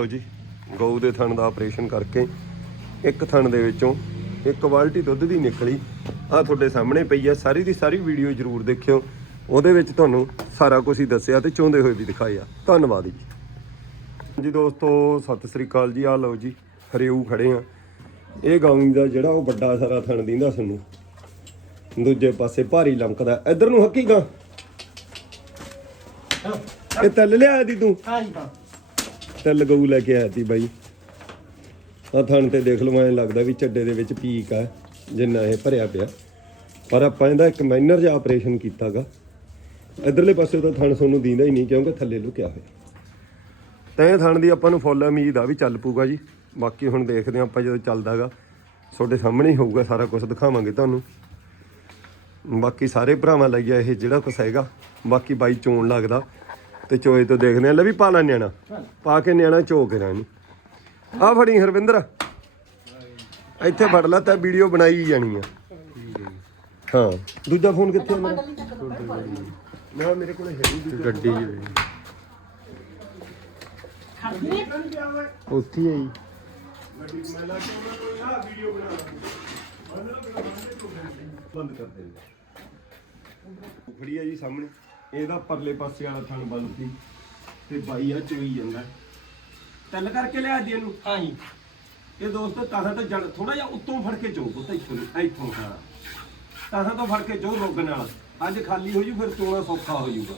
ਲਓ ਜੀ, ਗਊ ਦੇ ਥਣ ਦਾ ਆਪਰੇਸ਼ਨ ਕਰਕੇ ਇੱਕ ਥਣ ਦੇ ਵਿੱਚੋਂ ਇੱਕ ਬਾਲਟੀ ਦੁੱਧ ਦੀ ਨਿਕਲੀ। ਆ ਤੁਹਾਡੇ ਸਾਹਮਣੇ ਪਈ ਆ, ਸਾਰੀ ਦੀ ਸਾਰੀ ਵੀਡੀਓ ਜਰੂਰ ਦੇਖਿਓ। ਉਹਦੇ ਵਿੱਚ ਤੁਹਾਨੂੰ ਸਾਰਾ ਕੁਝ ਹੀ ਦੱਸਿਆ ਤੇ ਚਾਹੁੰਦੇ ਹੋਏ ਵੀ ਦਿਖਾਇਆ ਧੰਨਵਾਦ ਜੀ। ਜੀ ਦੋਸਤੋ, ਸਤਿ ਸ੍ਰੀ ਅਕਾਲ ਜੀ। ਆ ਲਓ ਜੀ, ਹਰਿਊ ਖੜੇ ਆ। ਇਹ ਗਾਉਂ ਦਾ ਜਿਹੜਾ ਉਹ ਵੱਡਾ ਸਾਰਾ ਥਣ ਦਿੰਦਾ ਸਾਨੂੰ। ਦੂਜੇ ਪਾਸੇ ਭਾਰੀ ਲੰਕਦਾ ਇੱਧਰ ਨੂੰ ਹੱਕੀ ਗਾਂ। ਇਹ ਤੱਲ ਲਿਆ ਦੀ ਤੂੰ? ਹਾਂ ਜੀ, ਹਾਂ। ਤੈਲ ਗਊ ਲੈ ਕੇ ਆਇਆ ਸੀ ਬਾਈ। ਆ ਥਣ ਤੇ ਦੇਖ ਲਓ, ਐਂ ਲੱਗਦਾ ਵੀ ਝੱਡੇ ਦੇ ਵਿੱਚ ਪੀਕ ਆ, ਜਿੰਨਾ ਇਹ ਭਰਿਆ ਪਿਆ। ਪਰ ਆਪਾਂ ਇਹਦਾ ਇੱਕ ਮਾਈਨਰ ਜਿਹਾ ਆਪਰੇਸ਼ਨ ਕੀਤਾਗਾ। ਇਧਰਲੇ ਪਾਸੇ ਤਾਂ ਥਣ ਤੁਹਾਨੂੰ ਦੀਂਦਾ ਹੀ ਨਹੀਂ, ਕਿਉਂਕਿ ਥੱਲੇ ਲੁਕਿਆ ਹੋਇਆ। ਤਾਂ ਇਹ ਥਣ ਦੀ ਆਪਾਂ ਨੂੰ ਫੁੱਲ ਉਮੀਦ ਆ ਵੀ ਚੱਲ ਪੂਗਾ ਜੀ। ਬਾਕੀ ਹੁਣ ਦੇਖਦੇ ਹਾਂ ਆਪਾਂ ਜਦੋਂ ਚੱਲਦਾਗਾ। ਤੁਹਾਡੇ ਸਾਹਮਣੇ ਹੀ ਹੋਊਗਾ, ਸਾਰਾ ਕੁਝ ਦਿਖਾਵਾਂਗੇ ਤੁਹਾਨੂੰ। ਬਾਕੀ ਸਾਰੇ ਭਰਾਵਾਂ ਲਈ ਆ ਇਹ ਜਿਹੜਾ ਕੁਛ ਹੈਗਾ। ਬਾਕੀ ਬਾਈ ਚੋਣ ਲੱਗਦਾ। ਤੇ ਚੋਏ ਤੋਂ ਦੇਖਦੇ ਆ ਲੈ ਵੀ ਪਾ ਲੈ ਨਿਆਣਾ। ਪਾ ਕੇ ਨਿਆਣਾ ਚੋ ਕੇ ਰਹਿਣੀ ਆ ਫੜੀ ਹਰਵਿੰਦਰ। ਇੱਥੇ ਫੜ ਲੈ ਤਾਂ ਵੀਡੀਓ ਬਣਾਈ ਜਾਣੀ ਆ। ਹਾਂ। ਦੂਜਾ ਫੋਨ ਕਿੱਥੇ ਆ ਮੇਰਾ? ਨਾ ਮੇਰੇ ਕੋਲ ਹੈ ਨਹੀਂ ਗੱਡੀ ਉੱਥੇ ਹੀ। ਗੱਡੀ ਮੈਂ ਲਾ ਕੇ ਉਹਨਾਂ ਕੋਲ ਆ ਵੀਡੀਓ ਬਣਾ ਬੰਦ ਕਰ ਦੇ। ਆ ਜੀ ਸਾਹਮਣੇ। ਇਹਦਾ ਪਰਲੇ ਪਾਸੇ ਵਾਲਾ ਥਣ ਬੰਦ ਸੀ ਤੇ ਬਾਈ ਆ ਚੋਈ ਜਾਂਦਾ। ਤੈਲ ਕਰਕੇ ਲਿਆ ਦੀ ਇਹਨੂੰ? ਹਾਂ ਜੀ ਇਹ ਦੋਸਤੋ ਤਾਹਾਂ ਤੋਂ ਜੜ ਥੋੜਾ ਜਿਹਾ ਉੱਤੋਂ ਫੜ ਕੇ ਚੋ ਪੁੱਤ ਇੱਥੋਂ ਦੀ, ਇੱਥੋਂ ਹਾਂ। ਤਾਹਾਂ ਤੋਂ ਫੜ ਕੇ ਚੋ ਰੋਗ ਨਾਲ। ਅੱਜ ਖਾਲੀ ਹੋ ਜੂ ਫਿਰ ਚੋਣਾ ਸੌਖਾ ਹੋ ਜੂਗਾ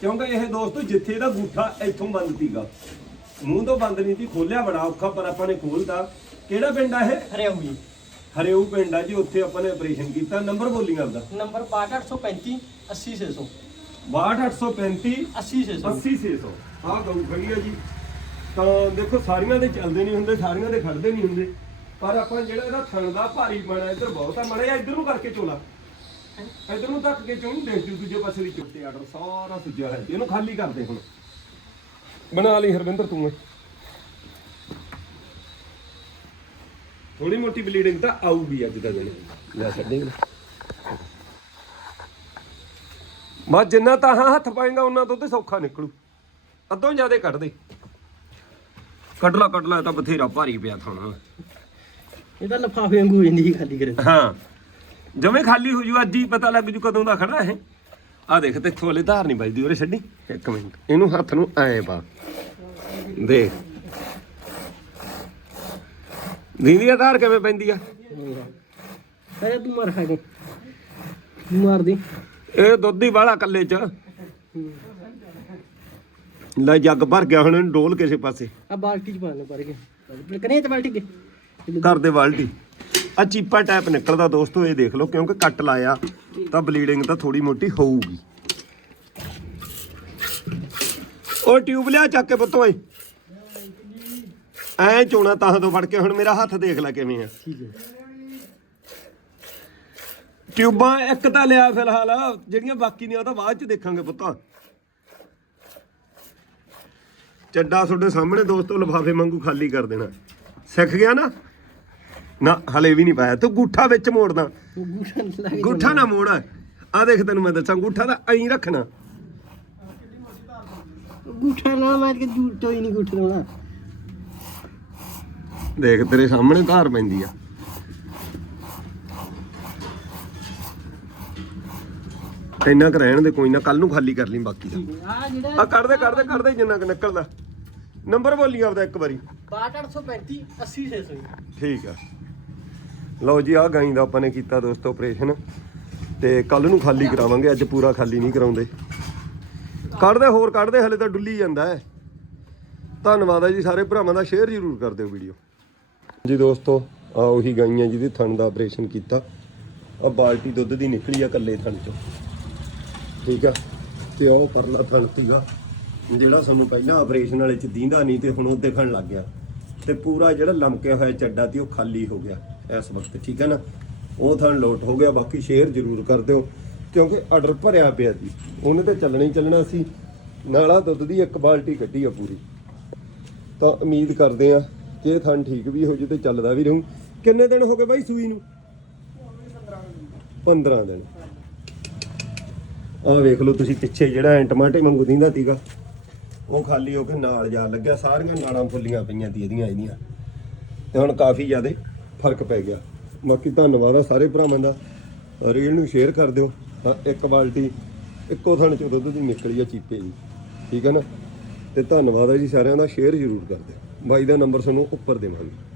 ਕਿਉਂਕਿ ਇਹ ਦੋਸਤੋ ਜਿੱਥੇ ਇਹਦਾ ਗੂਠਾ ਇੱਥੋਂ ਬੰਦ ਸੀਗਾ। ਮੂੰਹ ਤੋਂ ਬੰਦ ਨਹੀਂ ਸੀ ਖੋਲਿਆ ਬੜਾ ਔਖਾ ਪਰ ਆਪਾਂ ਨੇ ਖੋਲਤਾ। ਕਿਹੜਾ ਪਿੰਡ ਆ ਇਹ? ਹਰਿਆਊ ਜੀ। ਹਰਿਊ ਪਿੰਡ ਆ ਜੀ ਉੱਥੇ ਆਪਾਂ ਨੇ ਆਪਰੇਸ਼ਨ ਕੀਤਾ। ਨੰਬਰ ਬੋਲੀ ਆਪਦਾ। ਨੰਬਰ 62835 80600 62835 80600 80600 ਆਹ ਗਊ ਖੜੀ ਆ ਜੀ। ਤਾਂ ਦੇਖੋ ਸਾਰੀਆਂ ਦੇ ਚੱਲਦੇ ਨਹੀਂ ਹੁੰਦੇ ਸਾਰੀਆਂ ਦੇ ਖੜਦੇ ਨਹੀਂ ਹੁੰਦੇ। ਪਰ ਆਪਾਂ ਜਿਹੜਾ ਇਹਦਾ ਥਣ ਦਾ ਭਾਰੀ ਬਣਾ ਇੱਧਰ ਬਹੁਤ ਆ ਮੜਿਆ ਇੱਧਰ ਨੂੰ ਕਰਕੇ ਚੋਲਾ। ਇੱਧਰ ਨੂੰ ਧੱਕ ਕੇ ਚੋਂ ਦੇਖ ਜੂ ਦੂਜੇ ਪਾਸੇ ਦੀ ਚੁੱਟੇ ਆਰਡਰ ਸਾਰਾ ਸੁੱਜਿਆ ਹੈ ਇਹਨੂੰ ਖਾਲੀ ਕਰਦੇ ਹੁਣ। ਬਣਾ ਲਈ ਹਰਵਿੰਦਰ ਤੂੰ ਥੋੜੀ ਮੋਟੀ ਬਲੀਡਿੰਗ ਤਾਂ ਆਊਗੀ ਅੱਜ ਦਾ ਦਿਨ। ਲੈ ਛੱਡੇਗਾ ਮਾ ਜਿੰਨਾ ਤਾਂ ਹਾਂ ਹੱਥ ਪਾਏਗਾ ਉਹਨਾਂ ਤੋਂ ਤੇ ਸੌਖਾ ਨਿਕਲੂ। ਅੱਧੋਂ ਜ਼ਿਆਦਾ ਕੱਢ ਦੇ। ਕੱਢ ਲਾ ਕੱਢ ਲਾ ਇਹ ਤਾਂ ਬਥੇਰਾ ਭਾਰੀ ਪਿਆ ਥਾਣਾ। ਇਹ ਤਾਂ ਲਫਾਫੇ ਵਾਂਗੂ ਹੋ ਸੀ ਖਾਲੀ ਕਰੇ। ਹਾਂ। ਜਮੇ ਖਾਲੀ ਹੋ ਜੂ ਅੱਜ ਹੀ ਪਤਾ ਲੱਗ ਜੂ ਕਦੋਂ ਦਾ ਖੜਾ ਇਹ। ਆ ਦੇਖ ਤੇ ਥੋਲੇ ਧਾਰ ਨਹੀਂ ਵੱਜਦੀ ਉਰੇ ਛੱਡੀ। ਇੱਕ ਮਿੰਟ। ਇਹਨੂੰ ਹੱਥ ਨੂੰ ਐ ਪਾ। ਦੇਖ। ਦੀਦੀ ਧਾਰ ਕਿਵੇਂ ਪੈਂਦੀ ਆ? ਅਰੇ ਤੂੰ ਮਾਰ ਖਾ ਕੇ। ਮਾਰ ਦੀ। ਇਹ ਦੁੱਧ ਹੀ ਵਾਲਾ ਕੱਲੇ ਚ। ਲੈ ਜੱਗ ਭਰ ਗਿਆ ਹੁਣ ਇਹਨੂੰ ਡੋਲ ਕਿਸੇ ਪਾਸੇ। ਆ ਬਾਲਟੀ ਚ ਪਾ ਲੈ ਪਰ ਕੇ। ਕਨੇ ਤੇ ਬਾਲਟੀ ਕੇ ਕਰ ਦੇ ਬਾਲਟੀ। ਆ ਚੀਪਾ ਟੈਪ ਨਿਕਲਦਾ ਦੋਸਤੋ ਇਹ ਦੇਖ ਲਓ ਕਿਉਂਕਿ ਕੱਟ ਲਾਇਆ ਤਾਂ ਬਲੀਡਿੰਗ ਤਾਂ ਥੋੜੀ ਮੋਟੀ ਹੋਊਗੀ। ਉਹ ਟਿਊਬ ਲਿਆ ਚੱਕ ਕੇ ਪੁੱਤ ਓਏ। ਐ ਚੋਣਾ ਤਾਂ ਤੋਂ ਫੜ ਕੇ ਹੁਣ ਮੇਰਾ ਹੱਥ ਦੇਖ ਲੈ ਕਿਵੇਂ ਆ। ਠੀਕ ਹੈ। ਟਿਊਬਾਂ ਇੱਕ ਤਾਂ ਲਿਆ ਫਿਲਹਾਲ ਜਿਹੜੀਆਂ ਬਾਕੀ ਨੇ ਉਹ ਤਾਂ ਬਾਅਦ ਚ ਦੇਖਾਂਗੇ ਪੁੱਤਾਂ। ਚੱਡਾ ਤੁਹਾਡੇ ਸਾਹਮਣੇ ਦੋਸਤੋ ਲਫਾਫੇ ਵਾਂਗੂ ਖਾਲੀ ਕਰ ਦੇਣਾ। ਸਿੱਖ ਗਿਆ ਨਾ? ਨਾ ਹਲੇ ਵੀ ਨਹੀਂ ਪਾਇਆ। ਤੂੰ ਗੂਠਾ ਵਿੱਚ ਮੋੜਦਾ ਗੂਠਾ ਨਾ ਮੋੜ। ਆ ਦੇਖ ਤੈਨੂੰ ਮੈਂ ਦੱਸਾਂ ਗੂਠਾ ਤਾਂ ਐਂ ਰੱਖਣਾ। ਗੂਠਾ ਨਾ ਮਾਰ ਕੇ ਜੂ ਤੋਈ ਨਹੀਂ ਗੂਠਾ ਦੇਖ ਤੇਰੇ ਸਾਹਮਣੇ ਧਾਰ ਪੈਂਦੀ ਆ। ਇੰਨਾ ਕੁ ਰਹਿਣ ਦੇ ਕੋਈ ਨਾ ਕੱਲ ਨੂੰ ਖਾਲੀ ਕਰ ਲਈ ਬਾਕੀ ਦਾ। ਆ ਜਿਹੜਾ ਆ ਕੱਢ ਦੇ ਕੱਢ ਦੇ ਕੱਢ ਦੇ ਜਿੰਨਾ ਕੁ ਨਿਕਲਦਾ। ਨੰਬਰ ਬੋਲੀ ਆਪਦਾ ਇੱਕ ਵਾਰੀ। 62835 80600 ਠੀਕ ਆ। ਲਓ ਜੀ ਆ ਗਾਈ ਦਾ ਆਪਾਂ ਨੇ ਕੀਤਾ ਦੋਸਤੋ ਆਪਰੇਸ਼ਨ ਤੇ ਕੱਲ ਨੂੰ ਖਾਲੀ ਕਰਾਵਾਂਗੇ ਅੱਜ ਪੂਰਾ ਖਾਲੀ ਨਹੀਂ ਕਰਾਉਂਦੇ। ਕੱਢਦੇ ਹੋਰ ਕੱਢਦੇ ਹਲੇ ਤਾਂ ਡੁੱਲੀ ਜਾਂਦਾ ਹੈ। ਧੰਨਵਾਦ ਹੈ ਜੀ ਸਾਰੇ ਭਰਾਵਾਂ ਦਾ ਸ਼ੇਅਰ ਜ਼ਰੂਰ ਕਰ ਦਿਓ ਵੀਡੀਓ। ਜੀ ਦੋਸਤੋ ਆ ਉਹੀ ਗਾਈਆਂ ਜਿਹਦੀ ਥਣ ਦਾ ਆਪਰੇਸ਼ਨ ਕੀਤਾ। ਆ ਬਾਲਟੀ ਦੁੱਧ ਦੀ ਨਿਕਲੀ ਆ ਕੱਲੇ ਥਣ ਚੋਂ। ਠੀਕ ਆ ਤੇ ਉਹ ਪਰਲਾ ਥਣ ਸੀਗਾ। ਜਿਹੜਾ ਸਾਨੂੰ ਪਹਿਲਾਂ ਆਪਰੇਸ਼ਨ ਵਾਲੇ ਚ ਦੀਂਦਾ ਨਹੀਂ ਤੇ ਹੁਣ ਉਹ ਦਿਖਣ ਲੱਗ ਗਿਆ। ਤੇ ਪੂਰਾ ਜਿਹੜਾ ਲਮਕਿਆ ਹੋਇਆ ਚੱਡਾ ਸੀ ਉਹ ਖਾਲੀ ਹੋ ਗਿਆ ਇਸ ਵਕਤ ਠੀਕ ਹੈ ਨਾ? ਉਹ ਥਣ ਲੋਟ ਹੋ ਗਿਆ ਬਾਕੀ ਸ਼ੇਅਰ ਜ਼ਰੂਰ ਕਰ ਦਿਓ ਕਿਉਂਕਿ ਆਰਡਰ ਭਰਿਆ ਪਿਆ ਸੀ ਉਹਨੇ ਤੇ ਚੱਲਣਾ ਹੀ ਚੱਲਣਾ ਸੀ। ਨਾਲਾ ਦੁੱਧ ਦੀ ਇੱਕ ਬਾਲਟੀ ਕੱਢੀ ਆ ਪੂਰੀ। ਤਾਂ ਉਮੀਦ ਕਰਦੇ ਆ ਕਿ ਇਹ ਥਣ ਠੀਕ ਵੀ ਹੋ ਜੇ ਤੇ ਚੱਲਦਾ ਵੀ ਰਹੂ। ਕਿੰਨੇ ਦਿਨ ਹੋ ਗਏ ਬਾਈ ਸੂਈ ਨੂੰ? 15 ਦਿਨ। ਆਹ ਵੇਖ ਲਓ ਤੁਸੀਂ ਪਿੱਛੇ ਜਿਹੜਾ ਐਂ ਟਮਾਟੇ ਵਾਂਗੂ ਦਿੰਦਾ ਸੀਗਾ। ਉਹ ਖਾਲੀ ਹੋ ਕੇ ਨਾਲ ਜਾ ਲੱਗਿਆ। ਸਾਰੀਆਂ ਨਾਲਾਂ ਫੁੱਲੀਆਂ ਪਈਆਂ ਤੀ ਇਹਦੀਆਂ ਇਹਦੀਆਂ। ਤੇ ਹੁਣ ਕਾਫੀ ਜ਼ਿਆਦਾ ਫ਼ਰਕ ਪੈ ਗਿਆ। ਬਾਕੀ ਧੰਨਵਾਦ ਆ ਸਾਰੇ ਭਰਾਵਾਂ ਦਾ। ਰੀਲ ਨੂੰ ਸ਼ੇਅਰ ਕਰ ਦਿਓ। ਹਾਂ, ਇੱਕ ਬਾਲਟੀ, ਇੱਕੋ ਥਣ ਚ ਦੁੱਧ ਦੀ ਨਿਕਲੀ ਆ ਚੀਪੇ ਜੀ ਠੀਕ ਹੈ ਨਾ? ਤੇ ਧੰਨਵਾਦ ਆ ਜੀ ਸਾਰਿਆਂ ਦਾ। ਸ਼ੇਅਰ ਜ਼ਰੂਰ ਕਰ ਦਿਓ। ਬਾਈ ਦਾ ਨੰਬਰ ਤੁਹਾਨੂੰ ਉੱਪਰ ਦੇਵਾਂਗੇ।